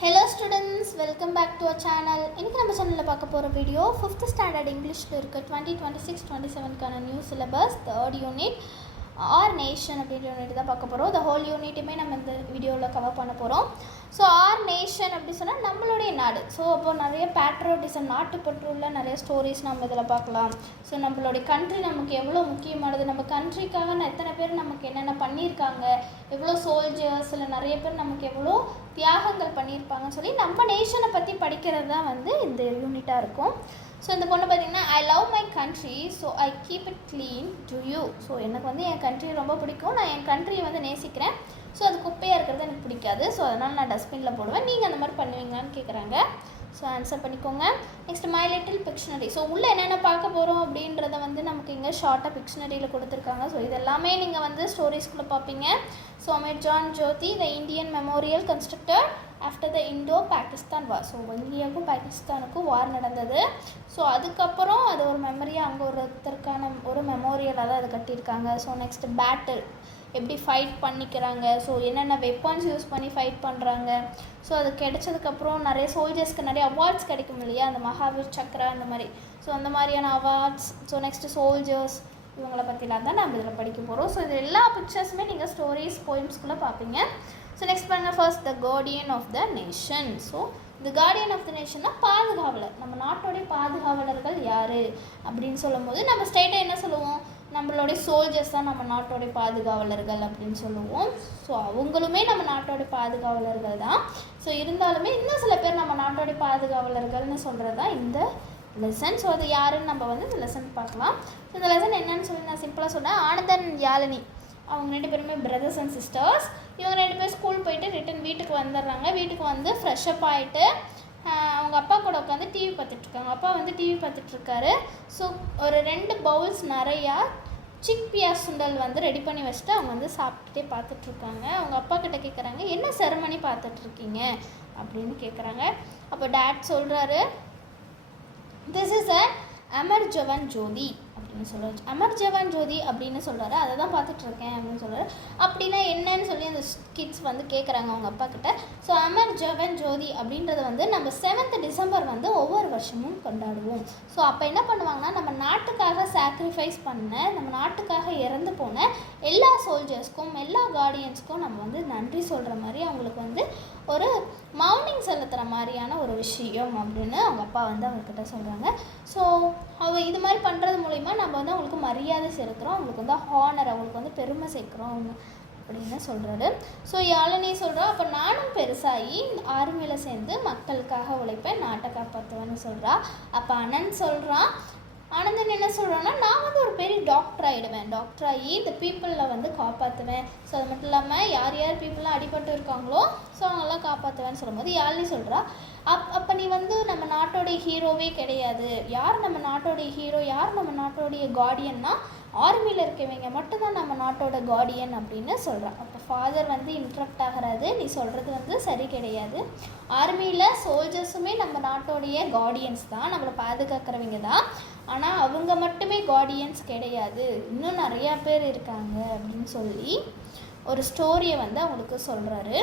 Hello students, welcome back to our channel. இன்னைக்கு நம்ம சேனல்ல பார்க்க போற வீடியோ 5th ஸ்டாண்டர்ட் இங்கிலீஷ்ல இருக்க 2026-27 கான new syllabus 3rd unit our nation அப்படிங்கிற யூனிட் தான் பார்க்க போறோம். the whole யூனிட்டுமே நம்ம இந்த வீடியோல கவர் பண்ண போறோம். ஸோ our nation அப்படி சொன்னா நம்மளுடைய நாடு. ஸோ அப்போ நிறைய பேட்ரியாட்டிசம் நாட்டுப்பற்று உள்ள நிறைய ஸ்டோரிஸ் நம்ம இதில் பார்க்கலாம். ஸோ நம்மளுடைய கண்ட்ரி நமக்கு எவ்வளோ முக்கியமானது, நம்ம கண்ட்ரிக்காக எத்தனை பேர் நமக்கு என்னென்ன பண்ணியிருக்காங்க, எவ்வளோ சோல்ஜர்ஸ் இல்லை நிறைய பேர் நமக்கு எவ்வளோ தியாகங்கள் பண்ணியிருப்பாங்கன்னு சொல்லி நம்ம நேஷனை பற்றி படிக்கிறது தான் வந்து இந்த யூனிட்டாக இருக்கும். ஸோ இந்த பொண்ணு பார்த்திங்கன்னா I love my country so I keep it clean to you. So எனக்கு வந்து என் கண்ட்ரி ரொம்ப பிடிக்கும், நான் என் கண்ட்ரியை வந்து நேசிக்கிறேன். ஸோ அது குப்பையாக இருக்கிறது எனக்கு பிடிக்காது, ஸோ அதனால் நான் டஸ்ட்பினில் போடுவேன். நீங்கள் அந்த மாதிரி பண்ணுவீங்களான்னு கேட்குறாங்க. ஸோ ஆன்சர் பண்ணிக்கோங்க. Next my little Pictionary. So உள்ளே என்னென்ன பார்க்க போகிறோம் அப்படின்றத வந்து நமக்கு இங்கே ஷார்ட்டாக பிக்ஷனரியில் கொடுத்துருக்காங்க. ஸோ இதெல்லாமே நீங்கள் வந்து ஸ்டோரிஸ்குள்ளே பார்ப்பீங்க. So Amar Jawan Jyoti the Indian memorial constructed after the Indo Pakistan war. So இந்தியாவுக்கும் பாகிஸ்தானுக்கும் வார் நடந்தது. ஸோ அதுக்கப்புறம் அது ஒரு மெமரியாக அங்கே ஒருத்தருக்கான ஒரு மெமோரியலாக தான் அது கட்டியிருக்காங்க. ஸோ நெக்ஸ்ட் பேட்டில் எப்படி ஃபைட் பண்ணிக்கிறாங்க, ஸோ என்னென்ன வெப்பன்ஸ் யூஸ் பண்ணி ஃபைட் பண்ணுறாங்க. ஸோ அது கிடைச்சதுக்கப்புறம் நிறைய சோல்ஜர்ஸ்க்கு நிறைய அவார்ட்ஸ் கிடைக்கும் இல்லையா, அந்த மகாவீர் சக்ரா அந்த மாதிரி. ஸோ அந்த மாதிரியான அவார்ட்ஸ். ஸோ நெக்ஸ்ட்டு சோல்ஜர்ஸ் இவங்கள பற்றிலாம் தான் நம்ம இதில் படிக்க போகிறோம். ஸோ இது எல்லா பிக்சர்ஸுமே நீங்கள் ஸ்டோரிஸ் போயம்ஸ்குள்ளே பார்ப்பீங்க. ஸோ நெக்ஸ்ட் பாருங்கள், first the guardian of the nation. So the guardian of the நேஷன்னா பாதுகாவலர். நம்ம நாட்டோடைய பாதுகாவலர்கள் யார் அப்படின்னு சொல்லும் போது நம்ம ஸ்ட்ரெயிட்டாக என்ன சொல்லுவோம், நம்மளுடைய சோல்ஜர்ஸ் தான் நம்ம நாட்டோடைய பாதுகாவலர்கள் அப்படின்னு சொல்லுவோம். ஸோ அவங்களுமே நம்ம நாட்டோடைய பாதுகாவலர்கள் தான். ஸோ இருந்தாலுமே இன்னும் சில பேர் நம்ம நாட்டோடைய பாதுகாவலர்கள்னு சொல்கிறது தான் இந்த லெசன். ஸோ அது யாருன்னு நம்ம வந்து இந்த லெசன் பார்க்கலாம். ஸோ இந்த லெசன் என்னன்னு சொல்லி நான் சிம்பிளாக சொன்னேன். ஆனந்தன் யாழினி அவங்க 2 பேருமே பிரதர்ஸ் அண்ட் சிஸ்டர்ஸ். இவங்க 2 பேர் ஸ்கூல் போயிட்டு ரிட்டன் வீட்டுக்கு வந்துடுறாங்க. வீட்டுக்கு வந்து ஃப்ரெஷ்அப் ஆகிட்டு அவங்க அப்பா கூட உட்காந்து டிவி பார்த்துட்ருக்காங்க. அப்பா வந்து டிவி பார்த்துட்ருக்காரு. ஸோ ஒரு 2 பவுல்ஸ் நிறையா சிக்பியா சுண்டல் வந்து ரெடி பண்ணி வச்சுட்டு அவங்க வந்து சாப்பிட்டுட்டே பார்த்துட்ருக்காங்க. அவங்க அப்பா கிட்ட கேட்குறாங்க, என்ன செரமனி பார்த்துட்ருக்கீங்க அப்படின்னு கேட்குறாங்க. அப்போ டேட் சொல்கிறாரு, திஸ் இஸ் அமர் ஜவான் ஜோதி அப்படின்னு சொல்கிறாரு. அமர் ஜவான் ஜோதி அப்படின்னு சொல்கிறாரு, அதை தான் பார்த்துட்ருக்கேன் அப்படின்னு சொல்கிறாரு. அப்படின்னா என்னன்னு சொல்லி அந்த கிட்ஸ் வந்து கேட்குறாங்க அவங்க அப்பா கிட்ட. ஸோ அமர் ஜவான் ஜோதி அப்படின்றத வந்து நம்ம 7th டிசம்பர் வந்து ஒவ்வொரு வருஷமும் கொண்டாடுவோம். ஸோ அப்போ என்ன பண்ணுவாங்கன்னா, நம்ம நாட்டுக்காக சாக்ரிஃபைஸ் பண்ண, நம்ம நாட்டுக்காக இறந்து போன எல்லா சோல்ஜர்ஸ்க்கும் எல்லா கார்டியன்ஸ்க்கும் நம்ம வந்து நன்றி சொல்கிற மாதிரி அவங்களுக்கு வந்து ஒரு மௌனிங் செலுத்துகிற மாதிரியான ஒரு விஷயம் அப்படின்னு அவங்க அப்பா வந்து அவங்கக்கிட்ட சொல்கிறாங்க. ஸோ இது மாதிரி பண்ணுறது மூலிமா நம்ம வந்து அவங்களுக்கு மரியாதை செலுத்துகிறோம், அவங்களுக்கு வந்து ஹானர், அவங்களுக்கு வந்து பெருமை சேர்க்குறோம் அப்படின்னு சொல்கிறாரு. ஸோ யாழினி சொல்கிறா, அப்போ நானும் பெருசாகி ஆர்மியில் சேர்ந்து மக்களுக்காக உழைப்பேன், நாட்டை காப்பாற்றுவேன்னு சொல்கிறா. அப்போ அனந்த் சொல்கிறான், ஆனந்தன் என்ன சொல்கிறான்னா, நான் வந்து ஒரு பெரிய டாக்டர் ஆகிடுவேன், டாக்டர் ஆகி இந்த பீப்புளில் வந்து காப்பாற்றுவேன். ஸோ அது மட்டும் இல்லாமல் யார் யார் பீப்புளெலாம் அடிபட்டு இருக்காங்களோ ஸோ அவங்கெல்லாம் காப்பாற்றுவேன்னு சொல்லும்போது யாழினி சொல்கிறா, அப்போ நீ வந்து நம்ம நாட்டோடைய ஹீரோவே கிடையாது. யார் நம்ம நாட்டோடைய ஹீரோ, யார் நம்ம நாட்டோடைய கார்டியன்னா ஆர்மியில் இருக்கவங்க மட்டும்தான் நம்ம நாட்டோட கார்டியன் அப்படின்னு சொல்கிறான். அப்போ ஃபாதர் வந்து இன்ட்ரப்ட் ஆகிறாரு, நீ சொல்கிறது வந்து சரி கிடையாது. ஆர்மியில் சோல்ஜர்ஸுமே நம்ம நாட்டோடைய கார்டியன்ஸ் தான், நம்மளை பாதுகாக்கிறவங்க தான். ஆனால் அவங்க மட்டுமே கார்டியன்ஸ் கிடையாது, இன்னும் நிறையா பேர் இருக்காங்க அப்படின்னு சொல்லி ஒரு ஸ்டோரியை வந்து அவங்களுக்கு சொல்கிறாரு.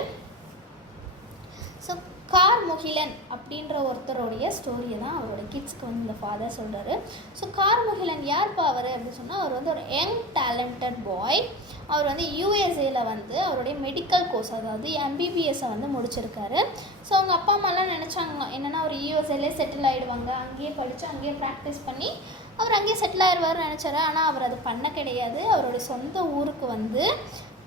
ஸோ கார்முகிலன் அப்படின்ற ஒருத்தருடைய ஸ்டோரியை தான் அவரோட கிட்ஸ்க்கு வந்து இந்த ஃபாதர் சொல்கிறாரு. ஸோ கார்முகிலன் யார்ப்பா அவர் அப்படின்னு சொன்னால், அவர் வந்து ஒரு யங் டேலண்டட் பாய். அவர் வந்து யூஎஸ்ஏல வந்து அவருடைய மெடிக்கல் கோர்ஸ், அதாவது எம்பிபிஎஸ்ஸை வந்து முடிச்சிருக்காரு. ஸோ அவங்க அப்பா அம்மாலாம் நினச்சாங்க என்னென்னா அவர் யூஎஸ்ஏலே செட்டில் ஆகிடுவாங்க, அங்கேயே படித்து அங்கேயே ப்ராக்டிஸ் பண்ணி அவர் அங்கேயே செட்டில் ஆகிடுவார்னு நினச்சாரு. ஆனால் அவர் அது பண்ண கிடையாது. அவருடைய சொந்த ஊருக்கு வந்து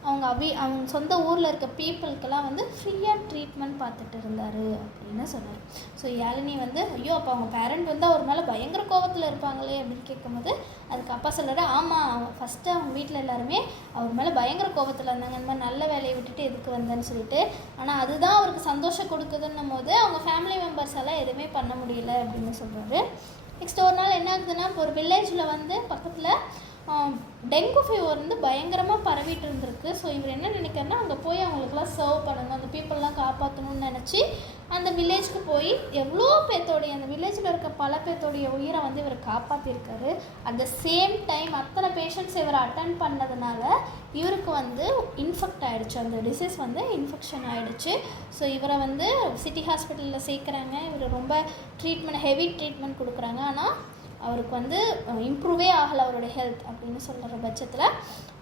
அவங்க சொந்த ஊரில் இருக்க பீப்புளுக்கெல்லாம் வந்து ஃப்ரீயாக ட்ரீட்மெண்ட் பார்த்துட்டு இருந்தார் அப்படின்னு சொன்னார். ஸோ யாழினி வந்து ஐயோ அப்போ அவங்க பேரண்ட் வந்து அவர் மேலே பயங்கர கோபத்தில் இருப்பாங்களே அப்படின்னு கேட்கும்போது அதுக்கு அப்பா சொல்கிறாரு, ஆமாம் ஃபஸ்ட்டு அவங்க வீட்டில் எல்லாருமே அவர் மேலே பயங்கர கோபத்தில் இருந்தாங்க, இந்த மாதிரி நல்ல வேலையை விட்டுட்டு எதுக்கு வந்தேன்னு சொல்லிட்டு. ஆனால் அதுதான் அவருக்கு சந்தோஷம் கொடுக்குதுன்னும் போது அவங்க ஃபேமிலி மெம்பர்ஸ் எல்லாம் எதுவுமே பண்ண முடியல அப்படின்னு சொல்கிறாரு. நெக்ஸ்ட் ஒரு நாள் என்ன ஆகுதுன்னா, இப்போ ஒரு வில்லேஜில் வந்து பக்கத்தில் டெங்கு ஃபீவர் வந்து பயங்கரமாக பரவிட்டு இருந்திருக்கு. ஸோ இவர் என்ன நினைக்கிறாருன்னா அங்கே போய் அவங்களுக்குலாம் சர்வ் பண்ணணும், அந்த பீப்புளெலாம் காப்பாற்றணும்னு நினச்சி அந்த வில்லேஜ்க்கு போய் எவ்வளோ பேர்த்தோடைய அந்த வில்லேஜில் இருக்க பல பேர்த்தோடைய உயிரை வந்து இவர் காப்பாற்றிருக்காரு. அட் த சேம் டைம் அத்தனை பேஷண்ட்ஸ் இவர் அட்டன் பண்ணதுனால இவருக்கு வந்து இன்ஃபெக்ட் ஆகிடுச்சு, அந்த டிசீஸ் வந்து இன்ஃபெக்ஷன் ஆகிடுச்சு. ஸோ இவரை வந்து சிட்டி ஹாஸ்பிட்டலில் சேர்க்குறாங்க. இவர் ரொம்ப ஹெவி ட்ரீட்மெண்ட் கொடுக்குறாங்க. ஆனால் அவருக்கு வந்து இம்ப்ரூவே ஆகலை அவருடைய ஹெல்த் அப்படின்னு சொல்கிற பட்சத்தில்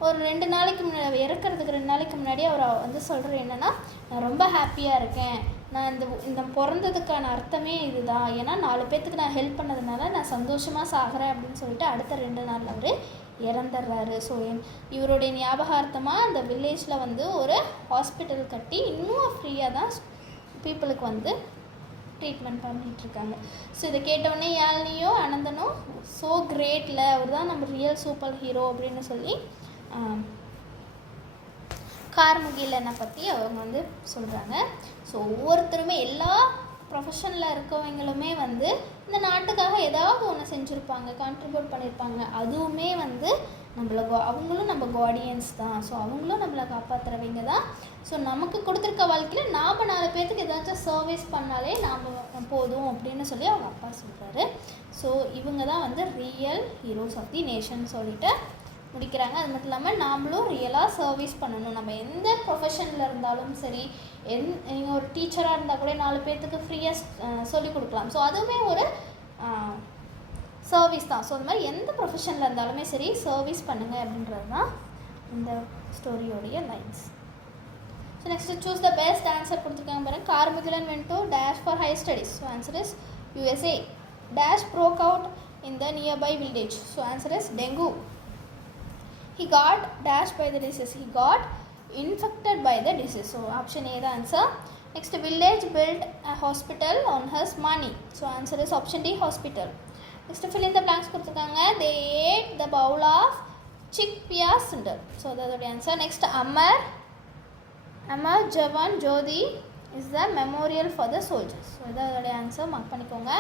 ஒரு 2 நாளைக்கு முன்னாடி இறக்கிறதுக்கு 2 நாளைக்கு முன்னாடி அவர் வந்து சொல்கிறது என்னென்னா, நான் ரொம்ப ஹாப்பியாக இருக்கேன், நான் இந்த பிறந்ததுக்கான அர்த்தமே இதுதான், ஏன்னா 4 பேர்த்துக்கு நான் ஹெல்ப் பண்ணதுனால நான் சந்தோஷமாக சாகிறேன் அப்படின்னு சொல்லிட்டு அடுத்த 2 நாளில் அவர் இறந்துடுறாரு. ஸோ இவருடைய ஞாபகார்த்தமாக அந்த வில்லேஜில் வந்து ஒரு ஹாஸ்பிட்டல் கட்டி இன்னும் ஃப்ரீயாக தான் பீப்புளுக்கு வந்து ட்ரீட்மெண்ட் பண்ணிகிட்ருக்காங்க. ஸோ இதை கேட்டவுடனே யாழ்னியும் அனந்தனும் ஸோ கிரேட்டில் அவர் தான் நம்ம ரியல் சூப்பர் ஹீரோ அப்படின்னு சொல்லி கார்முகிலனை பற்றி அவங்க வந்து சொல்கிறாங்க. ஸோ ஒவ்வொருத்தருமே எல்லா ப்ரொஃபஷனில் இருக்கவங்களுமே வந்து இந்த நாட்டுக்காக ஏதாவது ஒன்று செஞ்சுருப்பாங்க, கான்ட்ரிபியூட் பண்ணியிருப்பாங்க. அதுவுமே வந்து அவங்களும் நம்ம கார்டியன்ஸ் தான். ஸோ அவங்களும் நம்மளை காப்பாற்றுறவங்க தான். ஸோ நமக்கு கொடுத்துருக்க வாழ்க்கையில் நாம் 4 பேர்த்துக்கு ஏதாச்சும் சர்வீஸ் பண்ணாலே நாம் போதும் அப்படின்னு சொல்லி அவங்க அப்பா சொல்கிறாரு. ஸோ இவங்க தான் வந்து real heroes of the nation சொல்லிட்டு முடிக்கிறாங்க. அது மட்டும் இல்லாமல் நாமளும் ரியலாக சர்வீஸ் பண்ணணும். நம்ம எந்த ப்ரொஃபஷனில் இருந்தாலும் சரி, நீங்கள் ஒரு டீச்சராக இருந்தால் கூட 4 பேர்த்துக்கு ஃப்ரீயாக சொல்லிக் கொடுக்கலாம். ஸோ அதுவுமே ஒரு சர்வீஸ் தான். ஸோ அந்த மாதிரி எந்த ப்ரொஃபஷனில் இருந்தாலுமே சரி சர்வீஸ் பண்ணுங்கள் அப்படின்றது தான் இந்த ஸ்டோரியோடைய lines. So next choose the best answer கொடுத்துருக்காங்க பாருங்கள். Karmugilan went to dash for high studies. So answer is USA. Dash broke out in the nearby village. So answer is dengue. He got dashed by the disease. He got infected by the disease. So option A the answer. Next, village built a hospital on his money. So answer is option D, hospital. Next, fill in the blanks கொடுத்துருக்காங்க. They ate the bowl of chickpea cinder. So that's the answer. Next, Amar Jawan Jyoti is the memorial for the soldiers. So that's the answer. mark பண்ணிக்கோங்க.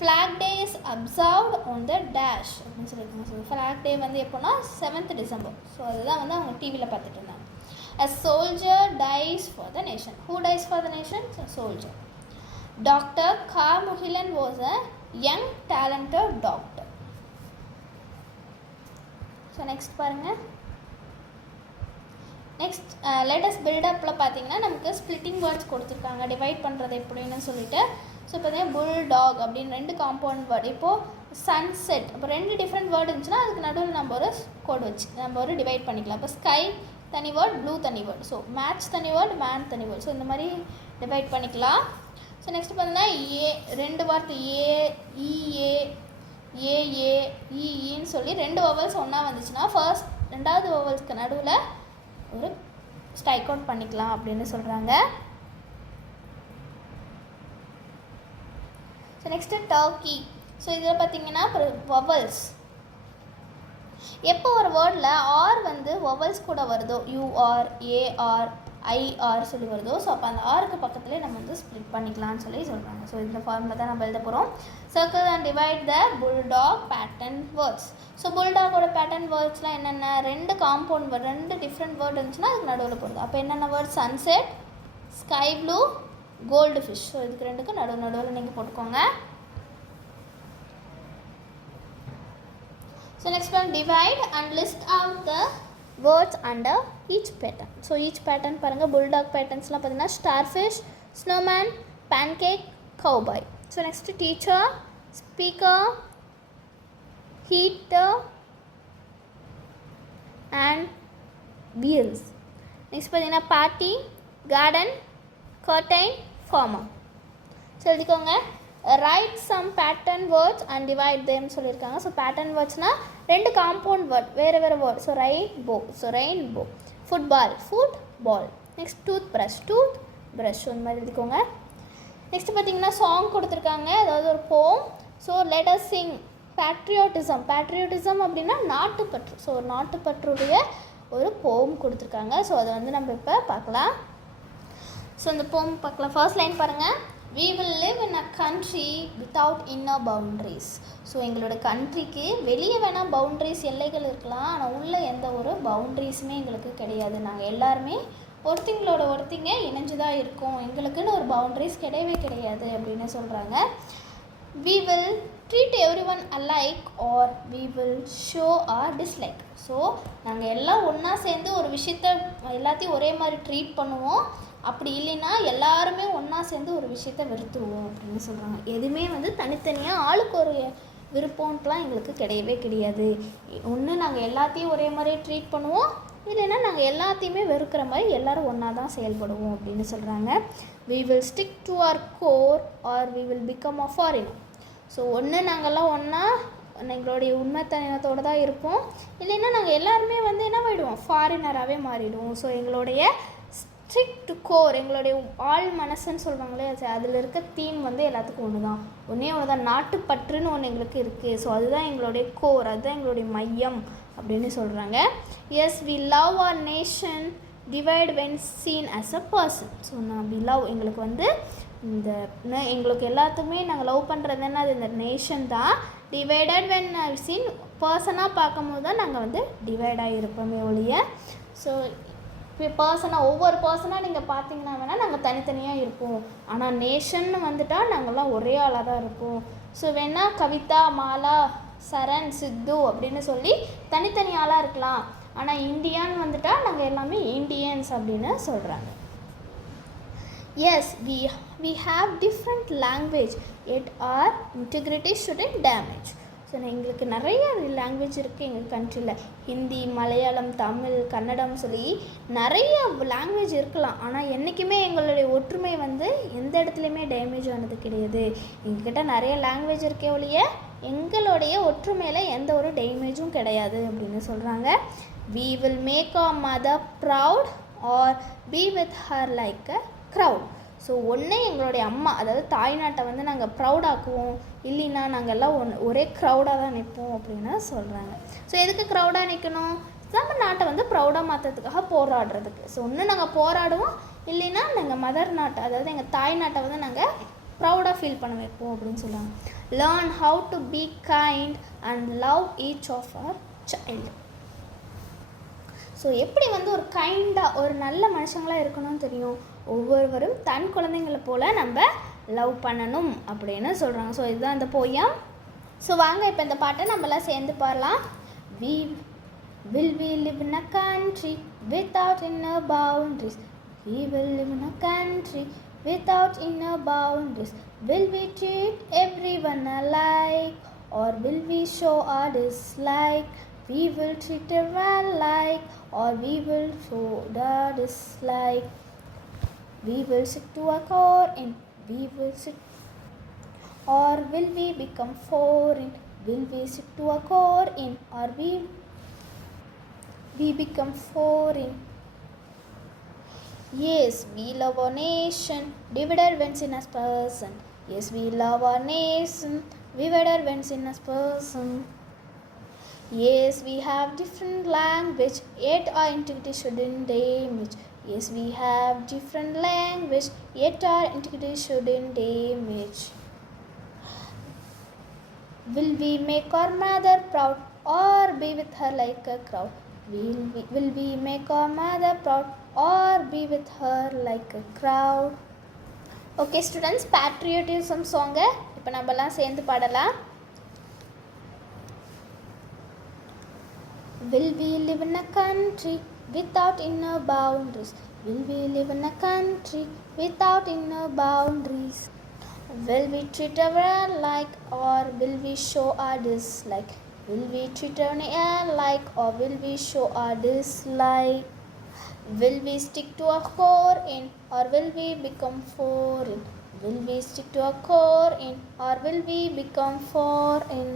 Flag Day is observed on the dash அப்படின்னு சொல்லியிருக்காங்க. So flag டே வந்து எப்போனா 7th December. So அதுதான் வந்து அவங்க டிவியில் பார்த்துட்டு இருந்தாங்க. A soldier dies for the nation. Who dies for the nation? So soldier. Dr. Karmugilan was a young talented doctor. So next பாருங்கள். நெக்ஸ்ட் லேட்டஸ்ட் பில்டப்பில் பார்த்தீங்கன்னா நமக்கு ஸ்ப்ளிட்டிங் வேர்ட்ஸ் கொடுத்துருக்காங்க, டிவைட் பண்ணுறது எப்படின்னு சொல்லிட்டு. ஸோ பார்த்தீங்கன்னா புல் டாக் அப்படின்னு 2 காம்பவுண்ட் வேர்டு. இப்போது சன்செட் இப்போ 2 டிஃப்ரெண்ட் வேர்டு இருந்துச்சுன்னா அதுக்கு நடுவில் நம்ம ஒரு கோட் வச்சு நம்ம ஒரு டிவைட் பண்ணிக்கலாம். இப்போ ஸ்கை தனி வேர்ட், ப்ளூ தனி வேர்டு. ஸோ மேட்ச் தனி வேர்டு, மேன் தனி வேர்டு. ஸோ இந்த மாதிரி டிவைட் பண்ணிக்கலாம். ஸோ நெக்ஸ்ட் பார்த்தீங்கன்னா 2 வார்த்தை ஏஏ ஏஏ இன்னு சொல்லி 2 வவல்ஸ் ஒன்றா வந்துச்சுன்னா ஃபர்ஸ்ட் 2வது வவல்ஸ்க்கு நடுவில் ஒரு ஸ்ட்ரைக் அவுட் பண்ணிக்கலாம் அப்படின்னு சொல்கிறாங்க. So next Turkey. ஸோ இதில் பார்த்தீங்கன்னா வவல்ஸ் எப்போ ஒரு வேர்டில் ஆர் வந்து வவல்ஸ் கூட வருதோ, யூஆர் ஏஆர் ஐஆர் சொல்லி வருதோ, ஸோ அப்போ அந்த ஆருக்கு பக்கத்துலேயே நம்ம வந்து ஸ்ப்ளிட் பண்ணிக்கலாம்னு சொல்லி சொல்கிறாங்க. ஸோ இந்த ஃபார்மில் தான் நம்ம எழுத போகிறோம். Circle and divide the bulldog pattern words. So புல்டாகோட பேட்டர்ன் வேர்ட்ஸ்லாம் என்னென்ன? 2 காம்பவுண்ட் வேர்ட், 2 டிஃப்ரெண்ட் வேர்ட் இருந்துச்சுன்னா அதுக்கு நடுவில் போடுது. அப்போ என்னென்ன word? Sunset, sky blue, gold fish. So இதுக்கு 2க்கும் நடுவில் நீங்கள் போட்டுக்கோங்க. So next one divide and list out the words under each pattern. So each pattern பாருங்கள். புல்டாக் பேட்டர்ன்ஸ்லாம் பார்த்தீங்கன்னா starfish, snowman, pancake, cowboy. So next teacher, speaker, heater and wheels. Next பார்த்தீங்கன்னா party, garden, curtain, farmer. So எழுதிக்கோங்க. Write some pattern words and divide them சொல்லியிருக்காங்க. So pattern வேர்ட்ஸ்னால் 2 compound word, வேறு word. So rainbow, so rainbow. Football, foot ball. Next tooth brush. So இந்த மாதிரி எழுதிக்கோங்க. Next பார்த்தீங்கன்னா song கொடுத்துருக்காங்க, அதாவது ஒரு poem. So let us sing. Patriotism அப்படின்னா நாட்டுப்பற்று. ஸோ நாட்டுப்பற்றுடைய ஒரு போம் கொடுத்துருக்காங்க. ஸோ அதை வந்து நம்ம இப்போ பார்க்கலாம். ஸோ இந்த போம் பார்க்கலாம். ஃபர்ஸ்ட் லைன் பாருங்கள். we will live in a country without inner boundaries. So எங்களோட கண்ட்ரிக்கு வெளியே வேணால் பவுண்ட்ரிஸ் எல்லைகள் இருக்கலாம், ஆனால் உள்ள எந்த ஒரு பவுண்ட்ரிஸுமே எங்களுக்கு கிடையாது. நாங்கள் எல்லாருமே ஒருத்திங்களோட ஒருத்திங்க இணைஞ்சு தான் இருக்கோம், எங்களுக்குன்னு ஒரு பவுண்ட்ரிஸ் கிடையவே கிடையாது அப்படின்னு சொல்கிறாங்க. we will treat everyone alike or we will show our dislike. So நாங்கள் எல்லாம் ஒன்றா சேர்ந்து ஒரு விஷயத்த எல்லாத்தையும் ஒரே மாதிரி ட்ரீட் பண்ணுவோம், அப்படி இல்லைன்னா எல்லாருமே ஒன்றா சேர்ந்து ஒரு விஷயத்த வெறுத்துருவோம் அப்படின்னு சொல்கிறாங்க. எதுவுமே தனித்தனியாக ஆளுக்கு ஒரு விருப்பம்லாம் எங்களுக்கு கிடையவே கிடையாது. ஒன்று நாங்கள் எல்லாத்தையும் ஒரே மாதிரி ட்ரீட் பண்ணுவோம், இல்லைன்னா நாங்கள் எல்லாத்தையுமே வெறுக்கிற மாதிரி எல்லோரும் ஒன்றா தான் செயல்படுவோம் அப்படின்னு சொல்கிறாங்க. we will stick to our core or we will become a foreigner. So ஒன்று நாங்கள்லாம் ஒன்றா எங்களுடைய உண்மைத்தனத்தோடு தான் இருப்போம், இல்லைன்னா நாங்கள் எல்லாருமே என்ன பண்ணிடுவோம், ஃபாரினராகவே மாறிடுவோம். ஸோ எங்களுடைய ஸ்ட்ரிக்ட் கோர், எங்களுடைய ஆள் மனசுன்னு சொல்கிறாங்களே, அதில் இருக்க தீம் எல்லாத்துக்கும் ஒன்று தான், ஒன்றே ஒன்று தான், நாட்டுப்பற்றுன்னு ஒன்று எங்களுக்கு இருக்குது. ஸோ அதுதான் எங்களுடைய கோர், அதுதான் எங்களுடைய மையம் அப்படின்னு சொல்கிறாங்க. Yes we love our nation divide when seen as a person. So நான் வி லவ் எங்களுக்கு இந்த எங்களுக்கு எல்லாத்துக்குமே நாங்கள் லவ் பண்ணுறதுன்னா அது இந்த நேஷன் தான். டிவைடட் வென் சீன் பர்சனாக பார்க்கும்போது தான் நாங்கள் டிவைடாக இருப்போமே ஒழிய. ஸோ இப்போ பர்சனாக ஒவ்வொரு பர்சனாக நீங்கள் பார்த்தீங்கன்னா வேணால் நாங்கள் தனித்தனியாக இருப்போம், ஆனால் நேஷன்னு வந்துட்டால் நாங்கள்லாம் ஒரே ஆளாக தான் இருப்போம். ஸோ வேணால் கவிதா, மாலா, சரண், சித்து அப்படின்னு சொல்லி தனித்தனி ஆளாக இருக்கலாம், ஆனால் இந்தியான்னு வந்துட்டால் நாங்கள் எல்லாமே இண்டியன்ஸ் அப்படின்னு சொல்கிறாங்க. Yes we have different language yet our integrity shouldn't damage. So எங்களுக்கு நிறைய லாங்குவேஜ் இருக்குது எங்கள் கண்ட்ரியில். ஹிந்தி, மலையாளம், தமிழ், கன்னடம் சொல்லி நிறைய லாங்குவேஜ் இருக்கலாம், ஆனால் என்றைக்குமே எங்களுடைய ஒற்றுமை எந்த இடத்துலையுமே டேமேஜ் ஆனது கிடையாது. எங்ககிட்ட நிறைய லாங்குவேஜ் இருக்கே ஒழிய எங்களுடைய ஒற்றுமையில் எந்த ஒரு டேமேஜும் கிடையாது அப்படின்னு சொல்கிறாங்க. we will make our mother proud or be with her like a crowd. So ஒன்றே எங்களுடைய அம்மா, அதாவது தாய்நாட்டை நாங்கள் ப்ரௌடாக்குவோம், இல்லைன்னா நாங்கள் எல்லாம் ஒரே க்ரௌடாக தான் நிற்போம் அப்படின்னு சொல்கிறாங்க. ஸோ எதுக்கு க்ரௌடாக நிற்கணும், நம்ம நாட்டை ப்ரௌடாக மாற்றுறதுக்காக போராடுறதுக்கு. ஸோ ஒன்று நாங்கள் போராடுவோம், இல்லைன்னா நாங்கள் மதர் நாட்டை, அதாவது எங்கள் தாய்நாட்டை நாங்கள் ப்ரௌடாக ஃபீல் பண்ண வைப்போம் அப்படின்னு சொல்கிறாங்க. Learn how to be kind and love each of our child. So எப்படி ஒரு கைண்டாக ஒரு நல்ல மனுஷங்களாக இருக்கணும்னு தெரியும், ஒவ்வொருவரும் தன் குழந்தைங்களை போல் நம்ம லவ் பண்ணணும் அப்படின்னு சொல்கிறாங்க. ஸோ இதுதான் இந்த போயம். ஸோ வாங்க இப்போ இந்த பாட்டை நம்மளாம் சேர்ந்து பாடலாம். will we live in a country without inner boundaries? We will live in a country without inner boundaries. Will we treat everyone alike or will we show our dislike? We will treat everyone alike or we will show our dislike. We will stick to our core and we will stick, or will we become foreign? Will we stick to our core in or we become foreign? Yes, we love our nation, divided when sin as person. Yes, we love our nation, divided when sin as person. Yes, we have different language, yet our integrity shouldn't damage. Yes, we have different language, yet our integrity shouldn't damage. Will we make our mother proud or be with her like a crowd? Will we make our mother proud or be with her like a crowd? Okay students, patriotism song இப்போ நம்மலாம் சேர்ந்து பாடலாம். Will we live in a country without inner boundaries? Will we live in a country without inner boundaries? Will we treat everyone alike or will we show our dislike? Will we treat everyone alike or will we show our dislike? Will we stick to our core in or will we become foreign? Will we stick to our core in or will we become foreign?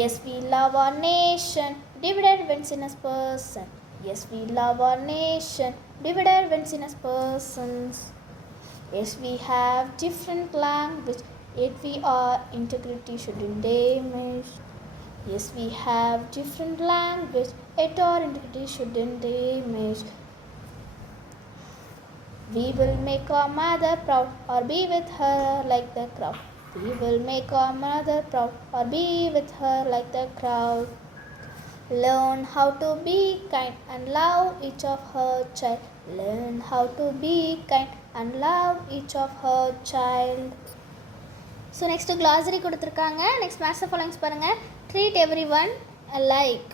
Yes, we love our nation, divided when sin as person. Yes, we love our nation, divided when sin as persons. Yes, we have different language, yet we are integrity shouldn't damage. Yes, we have different language, yet our integrity shouldn't damage. We will make our mother proud or be with her like the crowd. We will make our mother proud or be with her like the crowd. Learn how to be kind and love each of her child. Learn how to be kind and love each of her child. So next glossary கொடுத்திருக்காங்க. Next master followings பாருங்க. Treat everyone alike.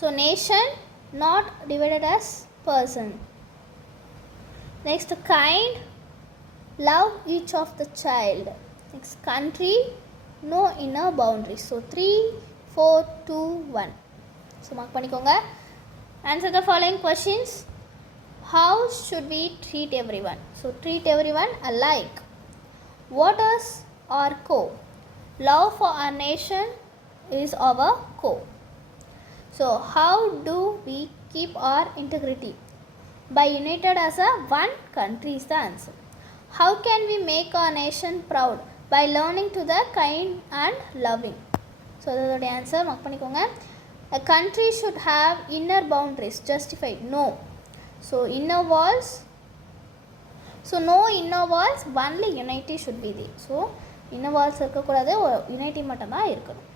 So nation not divided as person. Next kind, love each of the child. Next country, no inner boundaries. So 3, 4, 2, 1. So mark பண்ணிக்கோங்க. Answer the following questions. How should we treat everyone? So treat everyone alike. What is our core? Love for our nation is our core. So how do we keep our integrity? By united as a one country is the answer. How can we make our nation proud? By learning to the kind and loving. So that's the answer. Mark பண்ணிக்கோங்க. A country should have inner boundaries. Justified. No. So inner walls. So no inner walls. Only unity should be there. So inner walls இருக்கக்கூடாது, unity மட்டும் தான் இருக்கணும்.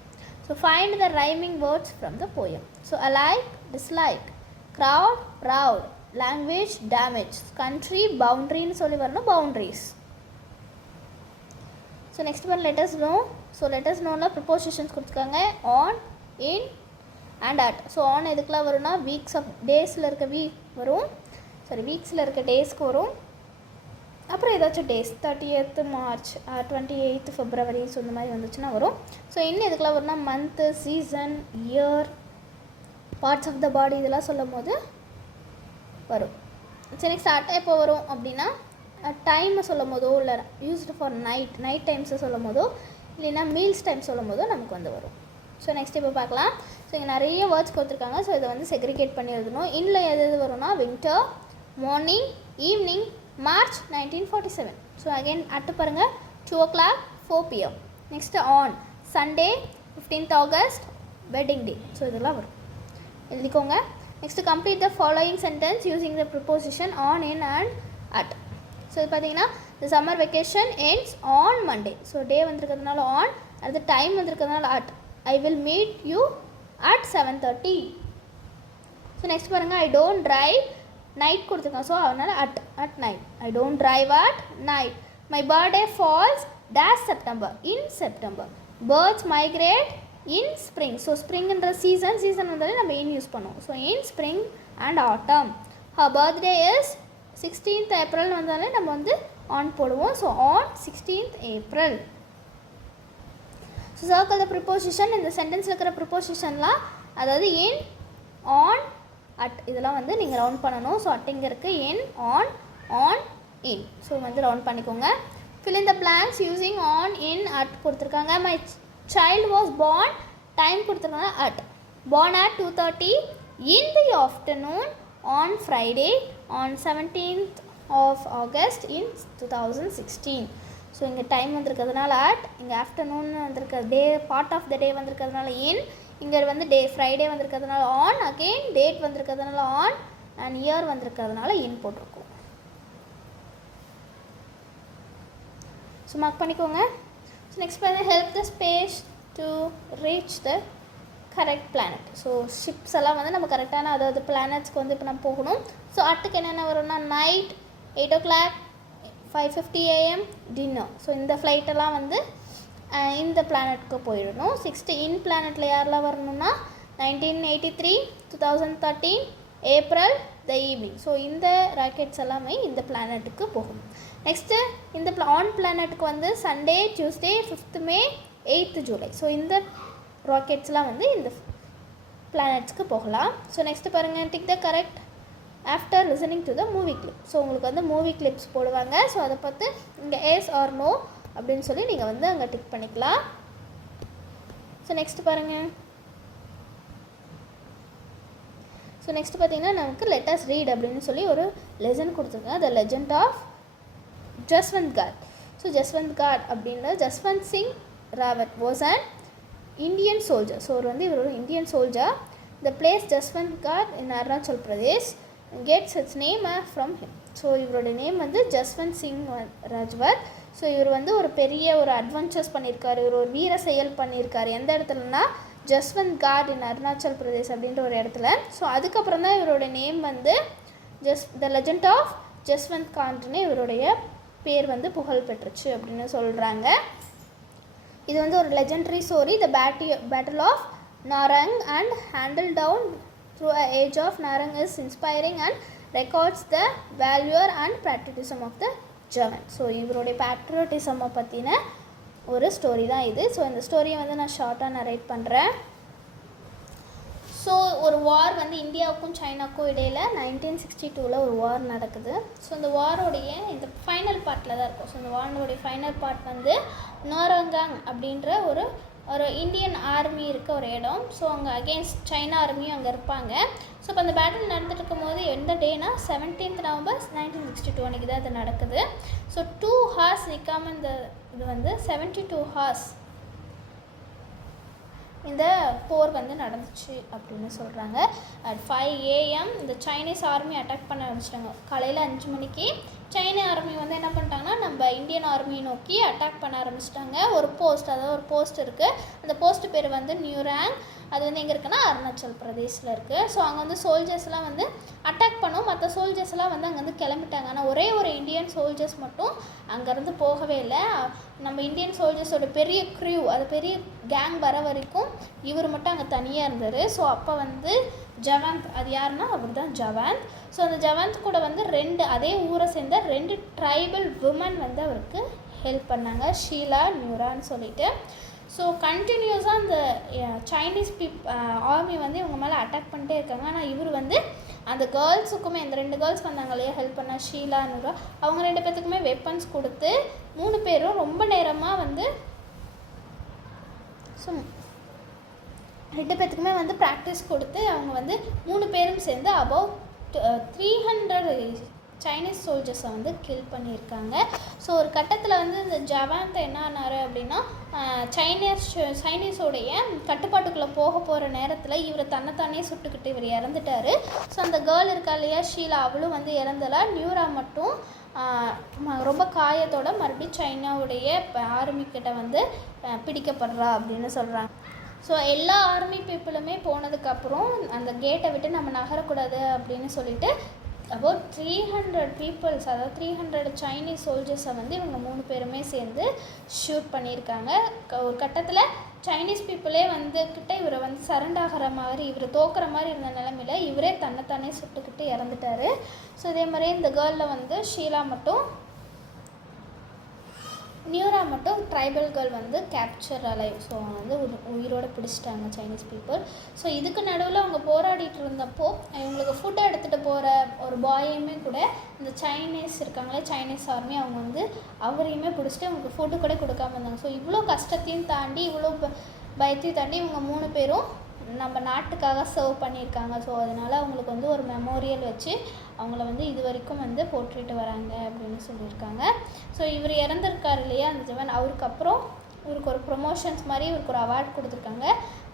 So find the rhyming words from the poem. So alike, dislike, crowd, proud, language, damage, country, boundary னு சொல்லி வரணும், boundaries. So next one, let us know. So let us knowல prepositions கொடுத்துருக்காங்க. On, in and at. So on எதுக்குலாம் வரும்னா weeks of daysல இருக்க week வரும், sorry வீக்ஸில் இருக்க டேஸ்க்கு வரும். அப்புறம் ஏதாச்சும் days 30th March 28th February so இந்த மாதிரி வந்துச்சுன்னா வரும். ஸோ இன்னும் எதுக்குலாம் வரும்னா month, season, year, parts of the body இதெல்லாம் சொல்லும் போது வரும். சரி நெக்ஸ்ட் அட் எப்போ வரும் அப்படின்னா டைமை சொல்லும் போதோ இல்லை யூஸ்டு ஃபார் நைட் டைம்ஸை சொல்லும் போதோ இல்லைன்னா மீல்ஸ் டைம் சொல்லும் போதோ நமக்கு வந்து வரும். ஸோ நெக்ஸ்ட் இப்போ பார்க்கலாம். ஸோ இங்கே நிறைய வேர்ட்ஸ் கொடுத்துருக்காங்க. ஸோ இதை வந்து செக்ரிகேட் பண்ணி எழுதணும். இன்னில் எது எது வரும்னா winter, morning, evening, March 1947. So again at பாருங்கள் 2 o'clock 4 PM. Next on Sunday 15th August wedding day. So இதெல்லாம் வரும், எழுதிக்கோங்க. Next complete the following sentence using the preposition on, in and at. So இது பார்த்தீங்கன்னா the summer vacation ends on Monday. So day வந்திருக்கிறதுனால on, அது time வந்திருக்கிறதுனால at. I will meet you at 7:30. So next பாருங்கள் I don't drive, night கொடுத்துருக்கேன் so அதனால் at night. I don't drive at night. My birthday falls dash September, in September. Birds migrate in spring. So ஸ்ப்ரிங்ன்ற season வந்தாலே நம்ம in use பண்ணுவோம். So in spring and autumn. Her birthday is 16th April வந்தாலே நம்ம வந்து on போடுவோம். So on 16th April. So circle the preposition. இந்த சென்டென்ஸில் இருக்கிற ப்ரிப்போசிஷன்லாம் அதாவது இன், ஆன், அட் இதெல்லாம் வந்து நீங்கள் ரவுண்ட் பண்ணணும். ஸோ அட் இங்கே இருக்குது, இன், ஆன், இன். ஸோ வந்து ரவுண்ட் பண்ணிக்கோங்க. fill in the blanks using on, in, at கொடுத்துருக்காங்க. my child was born, time கொடுத்துருக்காங்க at. born at 2:30 in the afternoon on Friday on 17th of August in 2016. So இங்கே time வந்திருக்கிறதுனால at, இங்கே afternoon வந்திருக்க day part of the day வந்திருக்கிறதுனால in, இங்கே வந்து day Friday வந்திருக்கிறதுனால ஆன், அகெயின் டேட் வந்திருக்கிறதுனால ஆன் அண்ட் இயர் வந்திருக்கிறதுனால இன் போட்டிருக்கோம். ஸோ மார்க் பண்ணிக்கோங்க. ஸோ நெக்ஸ்ட் பண்ண help the space to reach the correct planet. So ships எல்லாம் வந்து நம்ம கரெக்டான அதாவது பிளானட்ஸ்க்கு வந்து இப்போ நம்ம போகணும். ஸோ அட்டுக்கு என்னென்ன வரும்னா night 8 o'clock 5:50 AM dinner. So இந்த ஃப்ளைட்டெல்லாம் வந்து இந்த பிளானட்டுக்கு போயிடணும். 6th இன் பிளானட்டில் யாரெல்லாம் வரணும்னா 1983 2013 ஏப்ரல் த ஈவினிங். ஸோ இந்த ராக்கெட்ஸ் எல்லாமே இந்த பிளானட்டுக்கு போகணும். நெக்ஸ்ட்டு இந்த ஆன் பிளானட்டுக்கு வந்து Sunday, Tuesday 5th May 8th July. So இந்த ராக்கெட்ஸ்லாம் வந்து இந்த பிளானட்ஸ்க்கு போகலாம். ஸோ நெக்ஸ்ட்டு பாருங்கள் tick the correct after listening to the movie clip. So உங்களுக்கு வந்து மூவி கிளிப்ஸ் போடுவாங்க. ஸோ அதை பார்த்து இங்கே எஸ் ஆர் நோ அப்படின்னு சொல்லி நீங்கள் வந்து அங்கே டிக் பண்ணிக்கலாம். ஸோ நெக்ஸ்ட் பாருங்கள். ஸோ நெக்ஸ்ட் பார்த்தீங்கன்னா நமக்கு லெட் அஸ் ரீட் அப்படின்னு சொல்லி ஒரு லெசன் கொடுத்துருக்காங்க. The legend of Jaswant Garh. So Jaswant Garh அப்படின்ற Jaswant Singh Rawat was an Indian soldier. So அவர் வந்து இவர் ஒரு Indian soldier. The place Jaswant Garh in Arunachal Pradesh gets its name from him. So இவரோட நேம் வந்து ஜஸ்வந்த் சிங் ராஜ்வர். ஸோ இவர் வந்து ஒரு பெரிய ஒரு அட்வென்ச்சர்ஸ் பண்ணியிருக்காரு, இவர் ஒரு வீர செயல் பண்ணியிருக்காரு. எந்த இடத்துலனா ஜஸ்வந்த் காட் இன் அருணாச்சல் பிரதேஷ் அப்படின்ற ஒரு இடத்துல. ஸோ அதுக்கப்புறம் தான் இவரோட நேம் வந்து த லெஜண்ட் ஆஃப் ஜஸ்வந்த் கான்ட்னு இவருடைய பேர் வந்து புகழ் பெற்றுச்சு அப்படின்னு சொல்கிறாங்க. இது வந்து ஒரு legendary story. The battle of Nuranang and handed down through a age of Nuranang is inspiring and records the valour and patriotism of the German. So இவருடைய பேட்ரிட்டிசமை பற்றின ஒரு ஸ்டோரி தான் இது. ஸோ இந்த ஸ்டோரியை வந்து நான் ஷார்ட்டாக நரேட் பண்ணுறேன். ஸோ ஒரு வார் வந்து இந்தியாவுக்கும் சைனாவுக்கும் இடையில் 1962 ஒரு வார் நடக்குது. ஸோ இந்த வாரோடைய இந்த ஃபைனல் பார்ட்டில் தான் இருக்கும். ஸோ இந்த வாரோடைய ஃபைனல் பார்ட் வந்து நோரங்காங் அப்படின்ற ஒரு இந்தியன் ஆர்மி இருக்க ஒரு இடம். ஸோ அங்கே அகெயின்ஸ்ட் சைனா ஆர்மியும் அங்கே இருப்பாங்க. ஸோ இப்போ அந்த பேட்டில் நடந்துட்டு இருக்கும்போது எந்த டேனா 17th November 1962 அன்றைக்கி தான் இது நடக்குது. ஸோ 2 hours நிற்காமல் இது வந்து 72 hours இந்த போர் வந்து நடந்துச்சு அப்படின்னு சொல்கிறாங்க. அட் 5 AM இந்த சைனீஸ் ஆர்மி அட்டாக் பண்ண ஆரம்பிச்சிட்டாங்க. காலையில் 5 மணிக்கு சைனா ஆர்மி வந்து என்ன பண்ணிட்டாங்கன்னா நம்ம இந்தியன் ஆர்மியை நோக்கி அட்டாக் பண்ண ஆரம்பிச்சிட்டாங்க. ஒரு போஸ்ட் இருக்குது. அந்த போஸ்ட் பேர் வந்து நியூராங். அது வந்து எங்கே இருக்குன்னா அருணாச்சல் பிரதேஷில் இருக்குது. ஸோ அங்கே வந்து சோல்ஜர்ஸ்லாம் வந்து அட்டாக் பண்ணோம். மற்ற சோல்ஜர்ஸ்லாம் வந்து அங்கேருந்து கிளம்பிட்டாங்க. ஆனால் ஒரே ஒரு இந்தியன் சோல்ஜர்ஸ் மட்டும் அங்கேருந்து போகவே இல்லை. நம்ம இந்தியன் சோல்ஜர்ஸோட பெரிய க்ரூ, அது பெரிய கேங் வர வரைக்கும் இவர் மட்டும் அங்கே தனியாக இருந்தார். ஸோ அப்போ வந்து ஜவாந்த், அது யாருன்னா அவர் தான் ஜவாந்த். ஸோ அந்த ஜவாந்த் கூட வந்து அதே ஊரை சேர்ந்த 2 ட்ரைபல் விமன் வந்து அவருக்கு ஹெல்ப் பண்ணாங்க, ஷீலா நியூரான்னு சொல்லிட்டு. ஸோ கண்டினியூஸாக அந்த சைனீஸ் ஆர்மி வந்து இவங்க மேலே அட்டாக் பண்ணிட்டே இருக்காங்க. ஆனால் இவர் வந்து அந்த கேர்ள்ஸுக்குமே, இந்த 2 கேர்ள்ஸ் வந்தாங்க இல்லையா ஹெல்ப் பண்ண, ஷீலா நியூரா, அவங்க 2 பேர்த்துக்குமே வெப்பன்ஸ் கொடுத்து 3 பேரும் ரொம்ப நேரமாக வந்து ஸோ 2 பேர்த்துக்குமே வந்து ப்ராக்டிஸ் கொடுத்து அவங்க வந்து 3 பேரும் சேர்ந்து அபவுட் 300 சைனீஸ் சோல்ஜர்ஸை வந்து கில் பண்ணியிருக்காங்க. ஸோ ஒரு கட்டத்தில் வந்து இந்த ஜவாந்த் என்ன ஆனார் அப்படின்னா சைனீஸோடைய கட்டுப்பாட்டுக்குள்ளே போகிற நேரத்தில் இவர் தன்னைத்தானே சுட்டுக்கிட்டு இவர் இறந்துட்டார். ஸோ அந்த கேர்ள் இருக்கா இல்லையா ஷீலா, அவளும் வந்து இறந்தலா. நியூரா மட்டும் ரொம்ப காயத்தோட மறுபடியும் சைனாவுடைய ஆர்மிக்கிட்ட வந்து பிடிக்கப்படுறா அப்படின்னு சொல்கிறாங்க. ஸோ எல்லா ஆர்மி பீப்புளுமே போனதுக்கப்புறம் அந்த கேட்டை விட்டு நம்ம நகரக்கூடாது அப்படின்னு சொல்லிட்டு அபவுட் 300 பீப்புள்ஸ், அதாவது 300 சைனீஸ் சோல்ஜர்ஸை வந்து இவங்க 3 பேருமே சேர்ந்து ஷூட் பண்ணியிருக்காங்க. ஒரு கட்டத்தில் சைனீஸ் பீப்புளே வந்து கிட்ட இவரை வந்து சரண்ட் ஆகிற மாதிரி, இவர் தோக்குற மாதிரி இருந்த நிலமையில் இவரே தன்னைத்தானே சுட்டுக்கிட்டு இறந்துட்டார். ஸோ இதே மாதிரி இந்த கேர்ளில் வந்து ஷீலா மட்டும் நியூரா மட்டும் ட்ரைபல் கேர்ள் வந்து கேப்சர் அலைவ். ஸோ அவங்க வந்து உயிரோடு பிடிச்சிட்டாங்க சைனீஸ் பீப்புள். ஸோ இதுக்கு நடுவில் அவங்க போராடிட்டு இருந்தப்போ இவங்களுக்கு ஃபுட்டை எடுத்துகிட்டு போகிற ஒரு பாயையுமே கூட இந்த சைனீஸ் இருக்காங்களே சைனீஸ் ஆர்மி, அவங்க வந்து அவரையுமே பிடிச்சிட்டு அவங்களுக்கு ஃபுட்டு கூட கொடுக்காம இருந்தாங்க. ஸோ இவ்வளோ கஷ்டத்தையும் தாண்டி, இவ்வளோ பயத்தையும் தாண்டி இவங்க 3 பேரும் நம்ம நாட்டுக்காக சர்வ் பண்ணியிருக்காங்க. ஸோ அதனால் அவங்களுக்கு வந்து ஒரு மெமோரியல் வச்சு அவங்கள வந்து இது வரைக்கும் வந்து போற்றிட்டு வராங்க அப்படின்னு சொல்லியிருக்காங்க. ஸோ இவர் இறந்துருக்கார் இல்லையா அந்த ஜவான், அவருக்கு அப்புறம் இவருக்கு ஒரு ப்ரொமோஷன்ஸ் மாதிரி இவருக்கு ஒரு அவார்டு கொடுத்துருக்காங்க.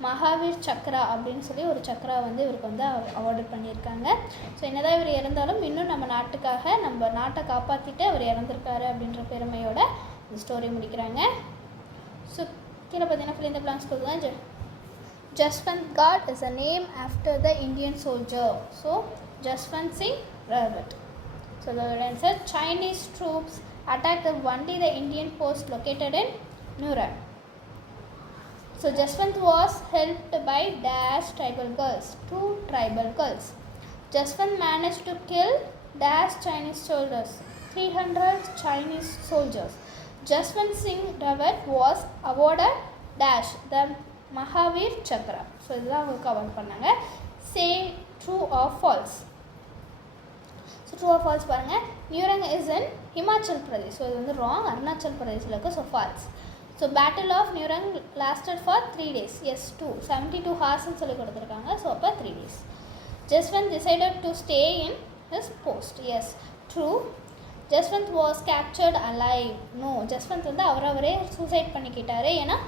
மகாவீர் சக்ரா அப்படின்னு சொல்லி ஒரு சக்ரா வந்து இவருக்கு வந்து அவார்டு பண்ணியிருக்காங்க. ஸோ என்னதான் இவர் இறந்தாலும் இன்னும் நம்ம நாட்டுக்காக நம்ம நாட்டை காப்பாற்றிட்டு அவர் இறந்துருக்காரு அப்படின்ற பெருமையோட இந்த ஸ்டோரி முடிக்கிறாங்க. ஸோ கீழே பார்த்தீங்கன்னா ஃபில் இந்த பிளாங்க்ஸ் கொடுங்க. Jaswant God is a name after the Indian soldier. So Jaswant Singh Rawat. So the answer, Chinese troops attacked only the Indian post located in Nurang. So Jaswant was helped by dash tribal girls, 2 tribal girls. Jaswant managed to kill dash Chinese soldiers, 300 Chinese soldiers. Jaswant Singh Rawat was awarded dash the Mahavir Chakra. So இதுதான் அவங்க cover பண்ணாங்க. Say true or false. So true or false பாருங்கள். Nuranang is in Himachal Pradesh. So இது வந்து wrong, Arunachal பிரதேஷில் இருக்குது. So false. So battle of Nuranang lasted for 3 days. Yes 72 ஹார்ஸ்ன்னு சொல்லி கொடுத்துருக்காங்க. ஸோ அப்போ 3 days. Jaswant decided to stay in his post. Yes true. Jaswant was captured alive. No, Jaswant வந்து அவரவரே சூசைட் பண்ணிக்கிட்டாரு. ஏன்னா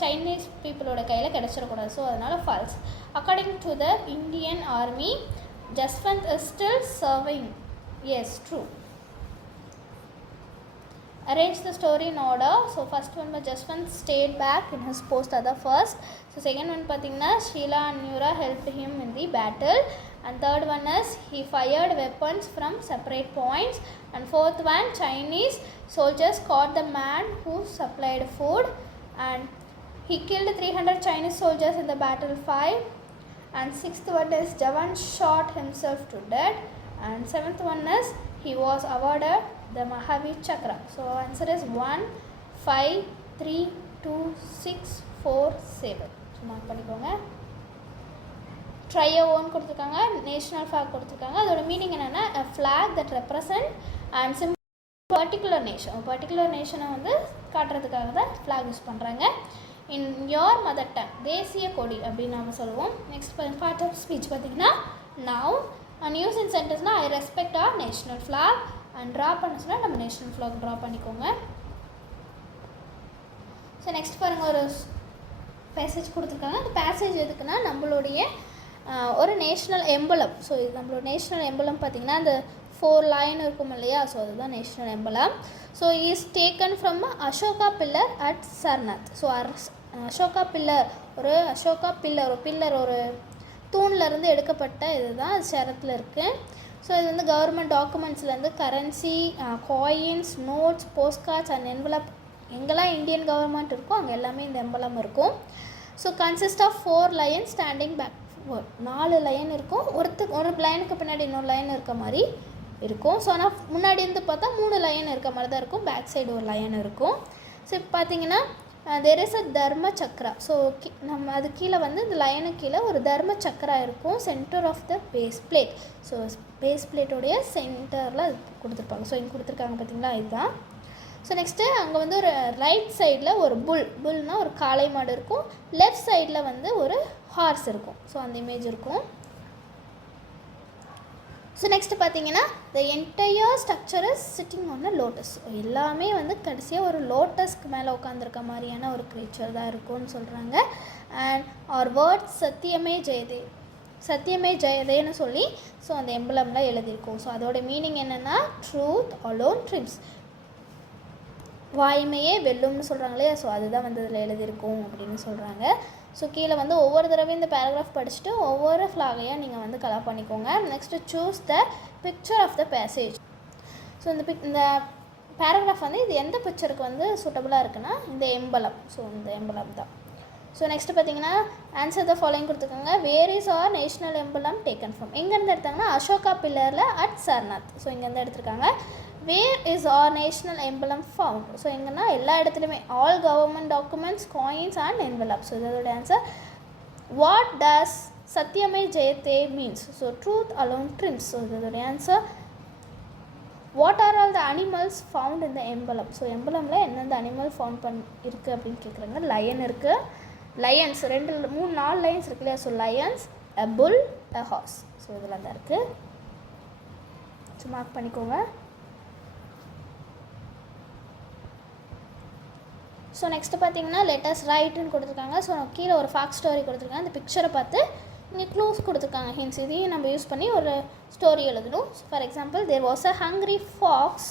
சைனீஸ் பீப்புளோட கையில் கிடச்சிடக்கூடாது. ஸோ அதனால் false. According to the Indian army Jaswant is still serving. Yes, true. Arrange the story in order. So first one was Jaswant stayed back in his post other first. So second one பார்த்தீங்கன்னா Sheila and Nura helped him in the battle. And third one is he fired weapons from separate points. And fourth one, Chinese soldiers caught the man who supplied food. And he killed 300 Chinese soldiers in the battle 5. And sixth one is Jawan shot himself to death. And seventh one is he was awarded the Mahavir Chakra. So answer is 1, 5, 3, 2, 6, 4, 7. So mark பண்ணிக்கோங்க. Try own கொடுத்துருக்காங்க, national flag கொடுத்துருக்காங்க. அதோட meaning என்னென்னா a flag that represent and symbol particular நேஷனை வந்து காட்டுறதுக்காக தான் flag use பண்ணுறாங்க. இன் யோர் மதர் டங் தேசிய கொடி அப்படின்னு நம்ம சொல்லுவோம். நெக்ஸ்ட் பார்ட் ஆஃப் ஸ்பீச் பார்த்திங்கன்னா நவ் அண்ட் யூஸ் இன் சென்டென்ஸ்னால் I respect our national flag and draw பண்ண சொன்னால் நம்ம நேஷ்னல் ஃப்ளாக் ட்ரா பண்ணிக்கோங்க. ஸோ நெக்ஸ்ட் பாருங்கள், ஒரு பேசேஜ் கொடுத்துருக்காங்க. அந்த பேசேஜ் எதுக்குன்னா நம்மளுடைய ஒரு நேஷ்னல் எம்பலம். ஸோ இது நம்மளோட நேஷ்னல் எம்பலம் பார்த்திங்கன்னா அந்த 4 லைன் இருக்கும் இல்லையா, ஸோ அதுதான் national emblem. So is taken from Ashoka pillar at Sarnath. So Ashoka pillar ஒரு தூண்லேருந்து எடுக்கப்பட்ட இதுதான் சேரத்தில் இருக்குது. ஸோ இது வந்து கவர்மெண்ட் டாக்குமெண்ட்ஸ்லேருந்து currency, coins, notes, post cards and envelope எங்கெல்லாம் இந்தியன் கவர்மெண்ட் இருக்கோ அங்கே எல்லாமே இந்த எம்பலம் இருக்கும். So consist of 4 line standing back. 4 line இருக்கும், ஒரு லைனுக்கு பின்னாடி இன்னொரு லைன் இருக்க மாதிரி இருக்கும். ஸோ ஆனால் முன்னாடி இருந்து பார்த்தா 3 லைன் இருக்க மாதிரி தான் இருக்கும், பேக் சைடு ஒரு லைன் இருக்கும். ஸோ இப்போ பார்த்தீங்கன்னா தெர் இஸ் அ தர்ம சக்ரா. ஸோ நம்ம அது கீழே வந்து இந்த லைனுக்கு கீழே ஒரு தர்ம சக்ரா இருக்கும், centre of the base plate. So base பிளேட்டோடைய சென்டரில் அது கொடுத்துருப்பாங்க. ஸோ இங்கே கொடுத்துருக்காங்க பார்த்தீங்களா, இதுதான். ஸோ நெக்ஸ்ட்டு அங்கே வந்து ஒரு ரைட் சைடில் ஒரு புல்னால் ஒரு காளை மாடு இருக்கும், லெஃப்ட் சைடில் வந்து ஒரு ஹார்ஸ் இருக்கும். ஸோ அந்த இமேஜ் இருக்கும். ஸோ நெக்ஸ்ட்டு பார்த்தீங்கன்னா the entire structure is sitting on a lotus. எல்லாமே வந்து கடைசியாக ஒரு லோட்டஸ்க்கு மேலே உட்காந்துருக்க மாதிரியான ஒரு க்ரீச்சர் தான் இருக்கும்னு சொல்கிறாங்க. அண்ட் ஆர் வேர்ட்ஸ் சத்தியமே ஜெயதேன்னு சொல்லி ஸோ அந்த எம்பலம்லாம் எழுதியிருக்கும். ஸோ அதோட மீனிங் என்னென்னா ட்ரூத் அலோன் ட்ரிம்ஸ், வாய்மையே வெல்லும்னு சொல்கிறாங்க இல்லையா, ஸோ அதுதான் வந்து இதில் எழுதியிருக்கும் அப்படின்னு சொல்கிறாங்க. ஸோ கீழே வந்து ஒவ்வொரு தடவையும் இந்த பேராகிராஃப் படிச்சுட்டு ஒவ்வொரு ஃப்ளாகையாக நீங்கள் வந்து கலர் பண்ணிக்கோங்க. Next choose the picture of the passage. So இந்த பேராகிராஃப் வந்து இது எந்த பிக்சருக்கு வந்து சூட்டபுளாக இருக்குன்னா இந்த எம்பலம். ஸோ இந்த எம்பலம் தான். ஸோ நெக்ஸ்ட்டு பார்த்தீங்கன்னா ஆன்சர் த ஃபாலோயிங் கொடுத்துருக்காங்க. Where is our national emblem taken from. எங்கேருந்து எடுத்தாங்கன்னா அசோகா பில்லரில் அட் சர்நாத். ஸோ இங்கேருந்து எடுத்திருக்காங்க. Where is our national emblem found. So எங்கன்னா எல்லா இடத்துலையுமே all government documents, coins and envelope. So இதோட answer. What does Satyameva Jayate means. So truth alone triumphs. So இதோட answer. What are all the animals found in the emblem. So எம்பலமில் எந்தெந்த animal found இருக்குது அப்படின்னு கேட்குறாங்க. லயன் இருக்குது, லயன்ஸ் 2 3 4 லைன்ஸ் இருக்கு இல்லையா. ஸோ லயன்ஸ், அ புல், அ ஹார்ஸ். ஸோ இதெல்லாம் தான் இருக்குது. ஸோ மார்க் பண்ணிக்கோங்க. ஸோ நெக்ஸ்ட்டு பார்த்தீங்கன்னா லெட்டர்ஸ் ரைட்டுன்னு கொடுத்துருக்காங்க. ஸோ கீழே ஒரு ஃபாக்ஸ் ஸ்டோரி கொடுத்துருக்காங்க. அந்த பிக்சரை பார்த்து இங்கே க்ளூஸ் கொடுத்துருக்காங்க, ஹின்ஸ். இதையும் நம்ம யூஸ் பண்ணி ஒரு ஸ்டோரி எழுதணும். For example, there was a hungry fox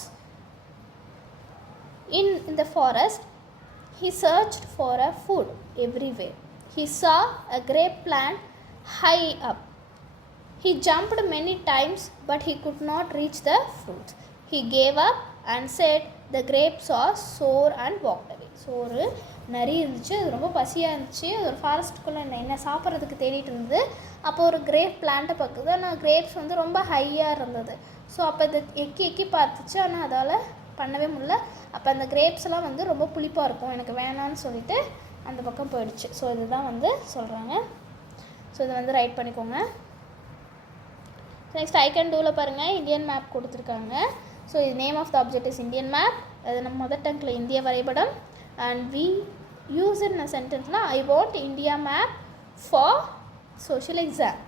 in the forest. He searched for a food everywhere. He saw a grape plant high up. He jumped many times, but he could not reach the fruit. He gave up and said the grapes are sour and walked away. So ஒரு நரி இருந்துச்சு, அது ரொம்ப பசியாக இருந்துச்சு, ஒரு ஃபாரஸ்ட்டுக்குள்ளே என்ன சாப்பிட்றதுக்கு தேடிட்டு இருந்தது. அப்போ ஒரு கிரேப் பிளான்ட்டை பார்க்குது, ஆனால் கிரேப்ஸ் வந்து ரொம்ப ஹையாக இருந்தது. ஸோ அப்போ இதை எக்கி பார்த்துச்சு, ஆனால் அதால் பண்ணவே முடியல. அப்போ அந்த கிரேப்ஸ்லாம் வந்து ரொம்ப புளிப்பாக இருக்கும், எனக்கு வேணான்னு சொல்லிட்டு அந்த பக்கம் போயிடுச்சு. ஸோ இதுதான் வந்து சொல்கிறாங்க. ஸோ இதை வந்து ரைட் பண்ணிக்கோங்க. நெக்ஸ்ட் ஐ கேன் டூவில் பாருங்கள், இந்தியன் மேப் கொடுத்துருக்காங்க. ஸோ இது name of the object is Indian map. அது நம்ம மதர் டங்கில் இந்திய வரைபடம். And we use in a சென்டென்ஸ்னால் I want India map for social exam.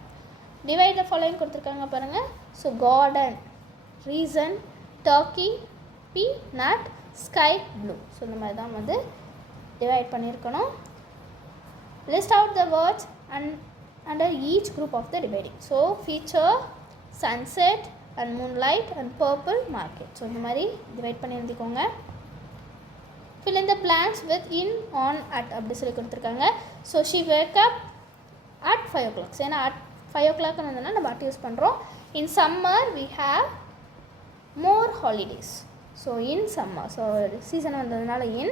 Divide the following கொடுத்துருக்காங்க பாருங்கள். So garden, reason, turkey, bee, nut, sky, blue. So இந்த மாதிரி தான் வந்து டிவைட் பண்ணியிருக்கணும். List out the words under each group of the dividing. So feature, sunset and moonlight and purple market. So இந்த மாதிரி divide பண்ணி எழுதிக்கோங்க. fill in the blanks with in, on, at அப்படி சொல்லி கொடுத்துருக்காங்க. So she wake up at 5 o'clock. ஏன்னா at 5 o'clock வந்தோன்னா நம்ம at யூஸ் பண்ணுறோம். in summer we have more holidays. So in summer, so season வந்ததுனால in.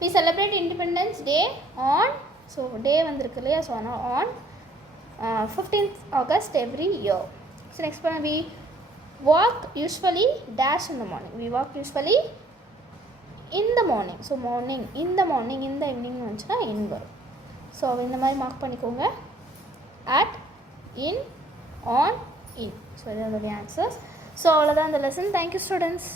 we celebrate independence day on, so day வந்திருக்கு இல்லையா, ஸோ ஆனால் on 15th August every year. So next one, we walk usually dash in the morning. We walk usually in the morning. So morning, in the morning, in the evening வந்துச்சுன்னா in வரும். So இந்த மாதிரி mark பண்ணிக்கோங்க. at, in, on, in. So இதோடைய answers. So அவ்வளோதான் இந்த lesson. Thank you students.